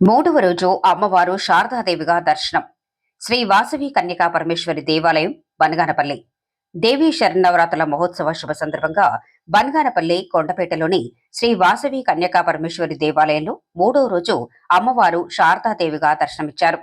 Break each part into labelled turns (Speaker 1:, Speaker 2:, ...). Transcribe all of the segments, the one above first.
Speaker 1: మూడవ రోజు అమ్మవారు శారదాదేవిగా దర్శనం. శ్రీ వాసవి కన్యకా పరమేశ్వరి దేవాలయం బనగానపల్లి. దేవీ శరణవరాత్రుల మహోత్సవ శుభ సందర్భంగా బనగానపల్లి కొండపేటలోని శ్రీ వాసవి కన్యకా పరమేశ్వరి దేవాలయంలో మూడవ రోజు అమ్మవారు శారదాదేవిగా దర్శనమిచ్చారు.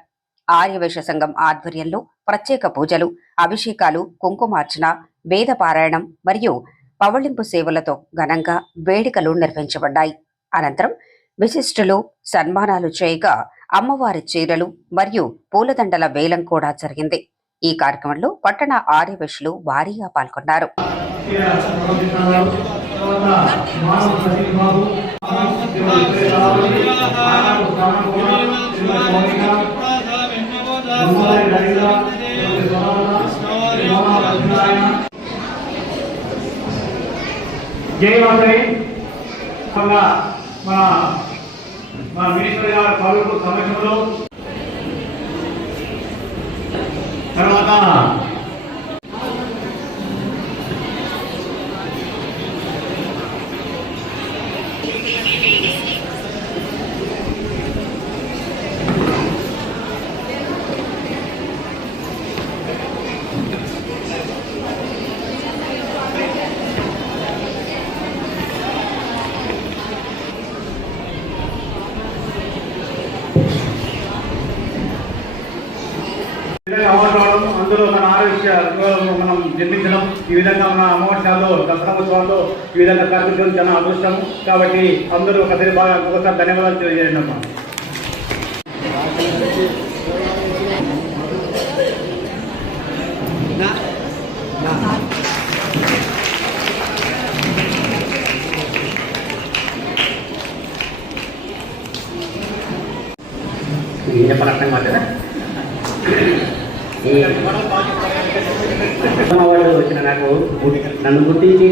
Speaker 1: ఆర్యవేశ సంఘం ఆధ్వర్యంలో ప్రత్యేక పూజలు అభిషేకాలు కుంకుమార్చన వేద పారాయణం మరియు పవళింపు సేవలతో ఘనంగా వేడుకలు నిర్వహించబడ్డాయి. అనంతరం విశిష్టులు సన్మానాలు చేయగా అమ్మవారి చీరలు మరియు పూలదండల వేలం కూడా జరిగింది. ఈ కార్యక్రమంలో పట్టణ ఆర్యవేశులు భారీగా పాల్గొన్నారు.
Speaker 2: జై వాసవి మన మా మినిస్టర్ గారు పలువురు సమక్షంలో తర్వాత ఈ విధంగా అవార్డు రావడం అందులో మన జన్మించడం. ఈ విధంగా మన అమావాస్యాల్లో దసరా ఉత్సవాల్లో ఈ విధంగా కార్యక్రమం చాలా అదృష్టం. కాబట్టి అందరూ ఒకసారి బాగా ఒకసారి ధన్యవాదాలు తెలియజేయండి అమ్మా
Speaker 3: చెప్పాలి కదా ఈ అవార్డు వచ్చిన నాకు నన్ను గుర్తించి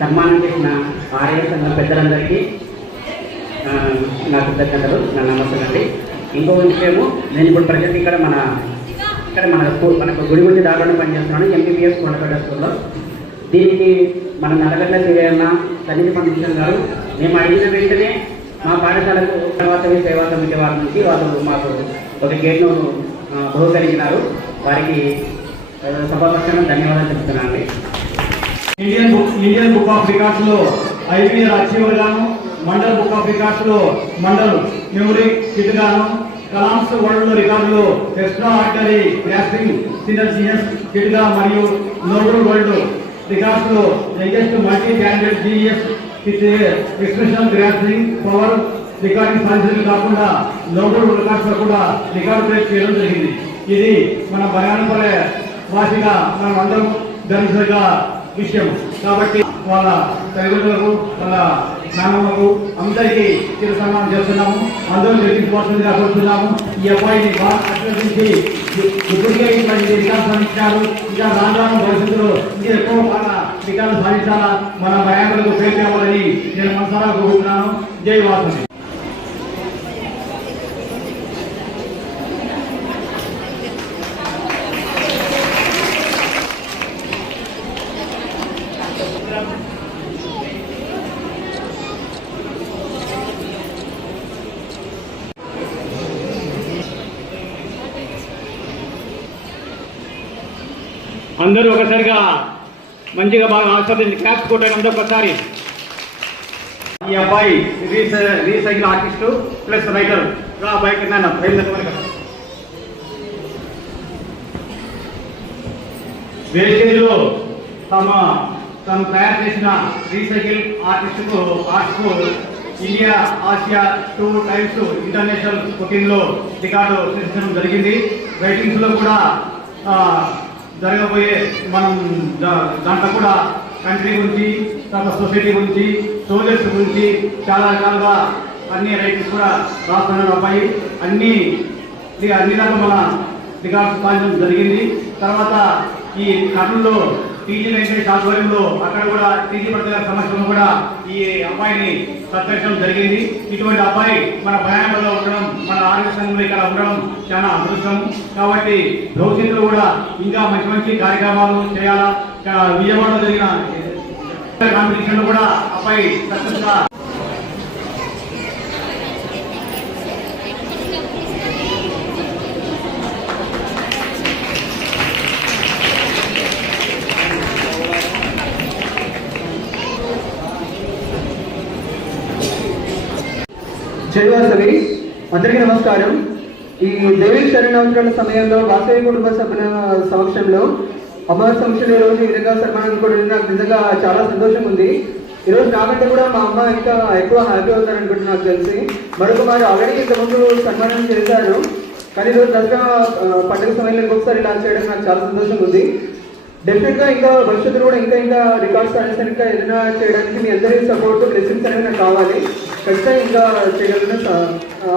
Speaker 3: సన్మానం చేసిన ఆర్య సంఘం పెద్దలందరికీ నా కృతజ్ఞతలు నా నమస్తే అండి. ఇంకో విషయము నేను ఇప్పుడు ప్రజెంట్ ఇక్కడ మన ఇక్కడ మన స్కూల్ మనకు గుడి గుడి దారిలోనే పనిచేస్తున్నాను ఎంబీబీఎస్ కొండపేట స్కూల్లో. దీనికి మన నల్లగడ్డ సిరియన్న సన్నిధి ఫౌండేషన్ గారు మేము అడిగిన వెంటనే మా పాఠశాలకు తర్వాత సేవా సమితి వారి నుంచి వాళ్ళు మాకు ఒక గేట్ను బహుకరించినారు. వారికి సభాపక్షంగా ధన్యవాదాలు చెప్తున్నాను
Speaker 2: Indian book Indian book of రికార్డ్స్లో IPL achiever గాను మండల్ బుక్ ఆఫ్ రికార్డ్స్లో మండల్ మెమరీ కిట్ గాను కలామ్స్ వరల్డ్ రికార్డులో ఎక్స్ట్రా ఆర్డినరీ గ్రాస్పింగ్ సీనియర్ కిట్గా మరియు Nobel world రికార్డ్స్లో highest multi candidate GS expression grasping power recording సాధించడం కాకుండా నోబెల్ రికార్డ్స్లో కూడా రికార్డు బ్రేక్ చేయడం జరిగింది. ఇది మన భయానపడే వాసిగా మనం అందరం ధరించదగ్గ విషయం. కాబట్టి వాళ్ళ తల్లిదండ్రులకు వాళ్ళ నాన్నమ్మకు అందరికీ చిరసన్మానం చేస్తున్నాము. అందరూ నిర్మించుకోవాల్సిందిగా కోరుతున్నాము ఈ అబ్బాయిని బాగా అభ్యర్థించి ఇప్పటికే ఇటువంటి వికాసం సాధించారు ఇంకా రాను భవిష్యత్తులో ఇంకా ఎక్కువ బాగా వికాసం సాధించాలా? మన భయాంకులకు పేరు కావాలని నేను మనసారా కోరుతున్నాను జై వాసవి అందరూ ఒకసారిగా మంచిగా బాగా ఆస్వాదించి క్లాప్స్ కొట్టండి అందరూ ఒకసారి. ఈ అబ్బాయి రీస రీసైకిల్ ఆర్టిస్టు ప్లస్ రైటర్. రా బైక్ నాన్న వేస్టేజ్లో తమ తను తయారు చేసిన రీసైకిల్ ఆర్టిస్టుకు ఆర్ట్స్కు India Asia two times international కుకింగ్లో record సృష్టించడం జరిగింది. రైటింగ్స్లో కూడా జరగబోయే మనం దా- దాంట్లో కూడా కంట్రీ గురించి తర్వాత సొసైటీ గురించి సోల్జర్స్ గురించి చాలా రకాలుగా అన్ని రైట్స్ కూడా రాస్తున్నారు అబ్బాయి అన్ని అన్ని రకాల మన రికార్డ్స్ సాధించడం జరిగింది. తర్వాత ఈ కర్నూలు టీజీ వెంకటేష్ ఆధ్వర్యంలో అక్కడ కూడా టీజీ భర్త సమక్షంలో కూడా ఈ అబ్బాయిని సత్కరించడం జరిగింది. ఇటువంటి అబ్బాయి మన ప్రయాణంలో ఉండడం మన ఆరోగ్య సంఘంలో ఇక్కడ ఉండడం చాలా అదృష్టం. కాబట్టి భవిష్యత్తులో కూడా ఇంకా మంచి మంచి కార్యక్రమాలు చేయాలా? ఇక్కడ విజయవాడలో జరిగిన కాంపిటీషన్ కూడా అబ్బాయి సక్సెస్గా
Speaker 4: జయవాసవి అందరికీ నమస్కారం. ఈ దేవి శరణవసరాల సమయంలో వాసవి కుటుంబ సభ్యుల సమక్షంలో అమ్మవారి సమక్షంలో ఈ రోజు ఈ విధంగా సన్మానం కూడా నాకు నిజంగా చాలా సంతోషం ఉంది. ఈ రోజు నాకంటే కూడా మా అమ్మ ఇంకా ఎక్కువ హ్యాపీ అవుతారు అనుకుంటే నాకు తెలిసి మరొక మరి ఆల్రెడీ ఇంతకుముందు సన్మానం చేశారు. కానీ ఈరోజు దసరా పండుగ సమయంలో ఇంకొకసారి ఇలా చేయడం నాకు చాలా సంతోషంగా ఉంది. డెఫినెట్గా ఇంకా భవిష్యత్తులో కూడా ఇంకా ఇంకా రికార్డ్స్ సాధించడానికి ఇంకా ఏదైనా చేయడానికి మీ అందరి సపోర్ట్ బ్లెస్సింగ్స్ అనేవి నాకు కావాలి. ఖచ్చితంగా ఇంకా చేయగలను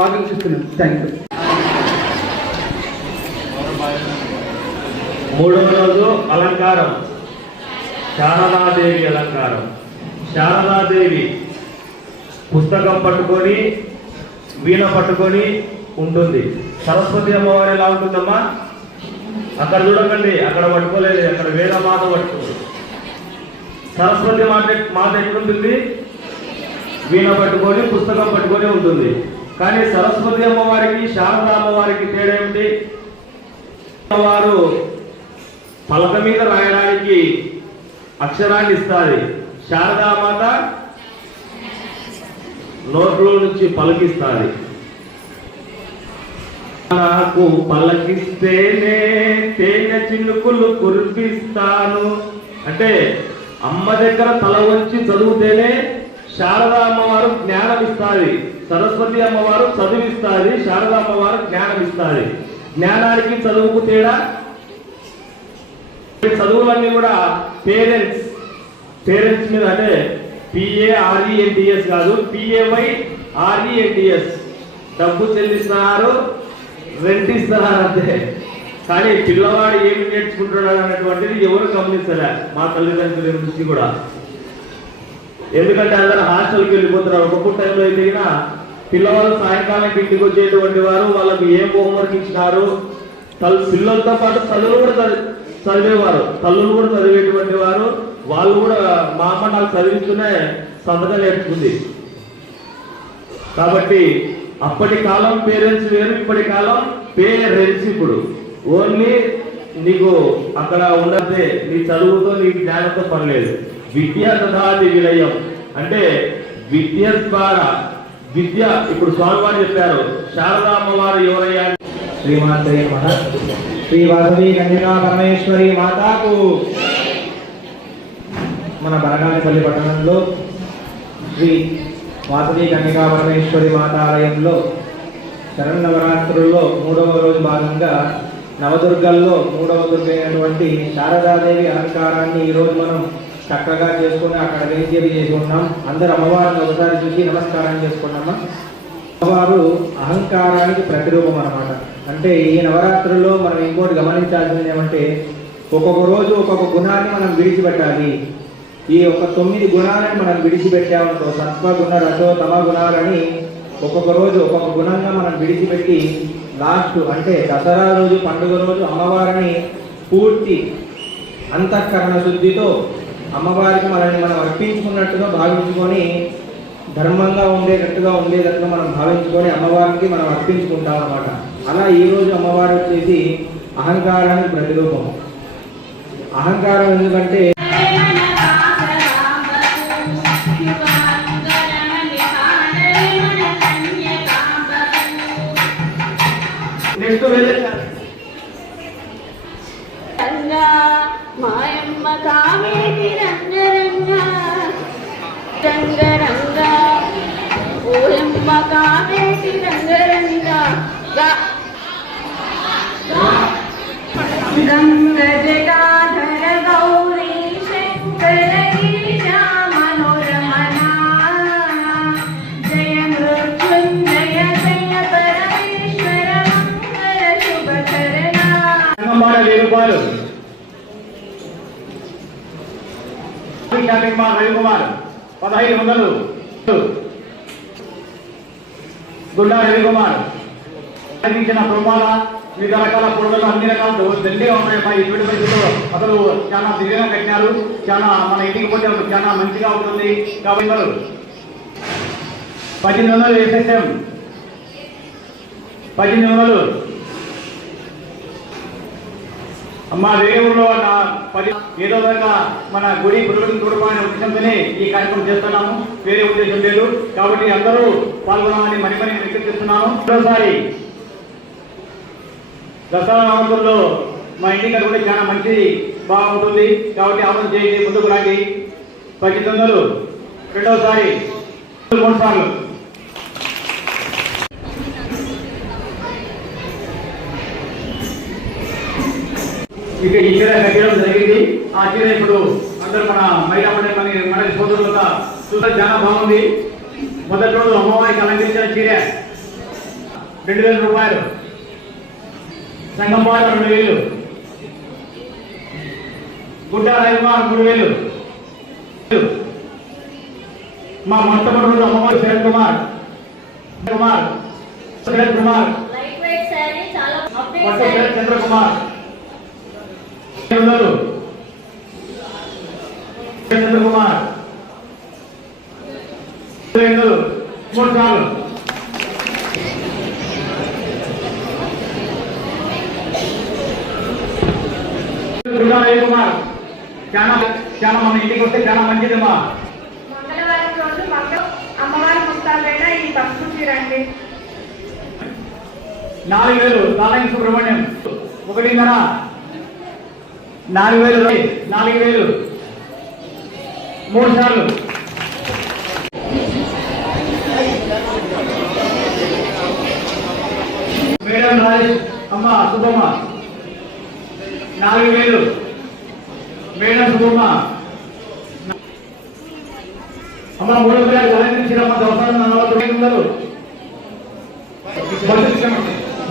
Speaker 4: ఆకాంక్షిస్తున్నాను. థ్యాంక్ యూ
Speaker 5: మూడవ రోజు అలంకారం. శారదాదేవి అలంకారం. శారదాదేవి పుస్తకం పట్టుకొని వీణ పట్టుకొని ఉంటుంది. సరస్వతి అమ్మవారు ఎలా ఉంటుందమ్మా? అక్కడ చూడకండి అక్కడ పట్టుకోలేదు అక్కడ వేద మాత పట్టుకోలేదు. సరస్వతి మాట మాట ఎక్కడుంటుంది? వీణ పట్టుకొని పుస్తకం పట్టుకొని ఉంటుంది. కానీ సరస్వతి అమ్మవారికి శారదా అమ్మవారికి తేడా ఏమిటి? వారు పలక మీద రాయడానికి అక్షరాన్ని ఇస్తుంది. శారదామాత నోట్లో నుంచి పలికిస్తారు నాకు పలకిస్తేనే తేనె చిలుకులు కురిపిస్తాను. అంటే అమ్మ దగ్గర తల వంచి చదివితేనే శారదా అమ్మవారు జ్ఞానం ఇస్తుంది సరస్వతి అమ్మవారు చదివిస్తుంది శారదా అమ్మవారు జ్ఞానం ఇస్తుంది జ్ఞానానికి చదువుకు తేడా? చదువులన్నీ కూడా పేరెంట్స్ పేరెంట్స్ మీద అంటే పిఏ ఆర్ఈఎన్డిఎస్ కాదు పిఏవై ఆర్ఈఎన్టీఎస్ డబ్బు చెల్లిస్తున్నారు రెంట్ ఇస్తున్నారు అంతే కానీ పిల్లవాడు ఏమి నేర్చుకుంటున్నాడు అన్నటువంటిది ఎవరు గమనించలే మా తల్లిదండ్రుల నుంచి కూడా. ఎందుకంటే అందరూ హాస్టల్కి వెళ్ళిపోతున్నారు. ఒక్కొక్క టైంలో అయితే పిల్లవాళ్ళు సాయంకాలం ఇంటికి వచ్చేటువంటి వారు వాళ్ళకి ఏం హోంవర్క్ ఇచ్చినారు? తల్లి పిల్లలతో పాటు తల్లులు కూడా చదివేవారు. తల్లులు కూడా చదివేటువంటి వారు. వాళ్ళు కూడా మా అమ్మ నాకు చదివిస్తూనే సంతకం నేర్చుకుంది. కాబట్టి అప్పటి కాలం పేరెంట్స్ వేరు ఇప్పటి కాలం పేరెంట్స్ ఇప్పుడు. ఓన్లీ నీకు అక్కడ ఉన్నదే నీ చదువుతో నీ జ్ఞానంతో పనిలేదు విద్య తథాది విలయం అంటే విద్య ద్వారా విద్య ఇప్పుడు స్వామివారు చెప్పారు శారదామ్మవారు ఎవరయ్యా?
Speaker 6: శ్రీమాత్రే శ్రీ వాసవి కన్యకా పరమేశ్వరి మాతాకు. మన బనగానపల్లి పట్టణంలో శ్రీ వాసవి గంగా పరమేశ్వరి మాతాలయంలో శరన్నవరాత్రుల్లో మూడవ రోజు భాగంగా నవదుర్గల్లో మూడవ దుర్గ అయినటువంటి శారదాదేవి అలంకారాన్ని ఈరోజు మనం చక్కగా చేసుకుని అక్కడ వేసేవి చేసి అందరు అమ్మవారిని ఒకసారి చూసి నమస్కారం చేసుకున్నామా? అమ్మవారు అహంకారానికి ప్రతిరూపం అనమాట అంటే ఈ నవరాత్రుల్లో మనం ఇంకోటి గమనించాల్సింది ఏమంటే ఒక్కొక్క రోజు ఒక్కొక్క గుణాన్ని మనం విడిచిపెట్టాలి. ఈ ఒక తొమ్మిది గుణాలను మనం విడిచిపెట్టామనుకో సత్వ గుణ రజో తమ గుణాలని ఒక్కొక్క రోజు ఒక్కొక్క గుణంగా మనం విడిచిపెట్టి లాస్ట్ అంటే దసరా రోజు పండుగ రోజు అమ్మవారిని పూర్తి అంతఃకరణ శుద్ధితో అమ్మవారికి మనల్ని మనం అర్పించుకున్నట్టుగా భావించుకొని ధర్మంగా ఉండేటట్టుగా ఉండేటట్టుగా మనం భావించుకొని అమ్మవారికి మనం అర్పించుకుంటాం అనమాట అలా ఈ రోజు అమ్మవారు వచ్చేసి అహంకారానికి ప్రతిరూపం. అహంకారం ఎందుకంటే
Speaker 7: మాయమ్మ కావేటి రంగరంగా రంగరంగా ఓయమ్మ కావేటి రంగరంగా గంగ జటాధర
Speaker 2: రంగంబాడ వెయ్యి రూపాయలు రవికుమార్ పదహైదు వందలు. గుండా రవికుమార్ అందించిన కుటుంబాల వివిధ రకాల పొడవలు అన్ని రకాల దండిగా ఉన్నాయమ్మా ఇటువంటి పరిస్థితుల్లో అసలు చాలా దివ్యంగా కట్టినారు. చాలా మన ఇంటికి పోతే చాలా మంచిగా ఉంటుంది. కాబట్టి పద్దెనిమిది వందలు వేసేసాం. పద్దెనిమిది వందలు. అమ్మ వేరే నా పది ఏదో విధంగా మన గుడి పురుగులు చూడమనే ఉద్దేశంతోనే ఈ కార్యక్రమం చేస్తున్నాము. వేరే ఉద్దేశం లేదు. కాబట్టి అందరూ పాల్గొనాలని మరి మరి విజ్ఞప్తి చేస్తున్నాను. మరోసారి దసరా నవంబర్లో మా ఇంటి కూడా చాలా మంచి బాగుంటుంది. కాబట్టి ఆలోచన చేయండి ముందుకు రాండి. పది తొందరలు రెండవసారి మూడు సార్లు ఇక ఈ చీర కట్టడం జరిగింది. ఆ చీర ఇప్పుడు అందరూ మన మహిళా మండలి మన మండలి సోదరులతో చూస్తే చాలా బాగుంది. మొదటి రోజు అమ్మవారికి అలంకరించిన చీర. రెండు వేల రూపాయలు. సంగం పాట రెండు వేలు. గుడ్డ మూడు వేలు. మా మొట్టమొదటి రోజు అమ్మవారి శరత్ కుమార్. కుమార్. శరత్ కుమార్. చంద్రకుమార్. చంద్రకుమార్. మూడు సార్లు. రవికుమార్. చాలా చాలా మన ఇంటికి వస్తే చాలా మంచిదమ్మా
Speaker 7: మంగళవారం రోజు మంగళ అమ్మవారి పుస్తకాలైనా ఈ పసుపు చీరండి
Speaker 2: నాలుగు వేలు తాళంగి సుబ్రహ్మణ్యం. ఒకటిన్నర. నాలుగు వేలు నాలుగు వేలు. మూడు సార్లు మేడం రాజేష్ అమ్మ సుబ్బమ్మ. నాలుగు వేలు. మేడం సుబ్బమ్మ. అమ్మ మూడు వేలు అలంకరించారమ్మ దోసాలు నలభై వందలు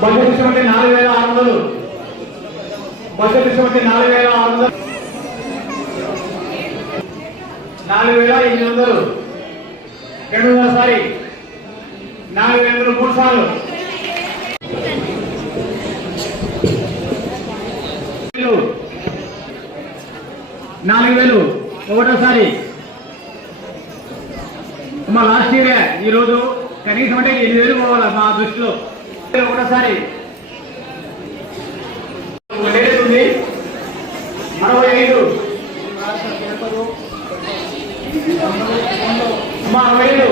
Speaker 2: బడ్జెట్ విషయం నాలుగు వేల ఆరు వందలు. బడ్జెట్ విషయం నాలుగు వేల ఆరు వందలు నాలుగు వేల ఎనిమిది వందలు రెండు వందల సారి నాలుగు వేల మూడు సార్లు నాలుగు వేలు ఒకటోసారి మా లాస్ట్ ఇయర్ ఈరోజు రోజు కనీసం అంటే ఎనిమిది వేలు పోవాలి మా దృష్టిలో ఒకటోసారి ఒకటి ఉంది అరవై ఐదు అమ్మ అరవై ఐదు.